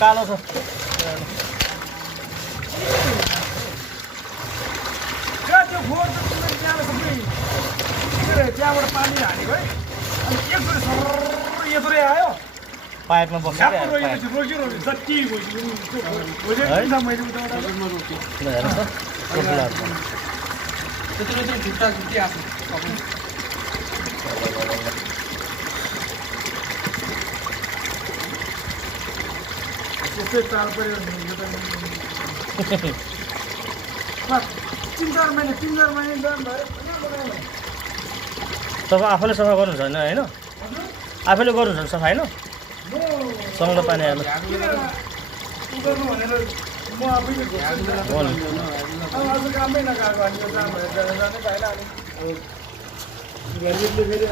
कालो छ त्यहाँबाट पानी हालेको है अनि एकचोटि सर यत्रो आयो पाइपमा बस्छ रोक्यो जति मैले त्यत्रो झुट्टा झुट्टी आएको त्यस्तै चाल पऱ्यो तिन चार महिना दाम भयो तपाईँ आफैले सफा गर्नुहुन्छ होइन होइन आफैले गर्नुहुन्छ सफा होइन सङ्लो पानी हाल्नु गर्नु भनेर म आफैले आज कामै नगएको अनि यो दाम भएर जानै पाएन अनि फेरि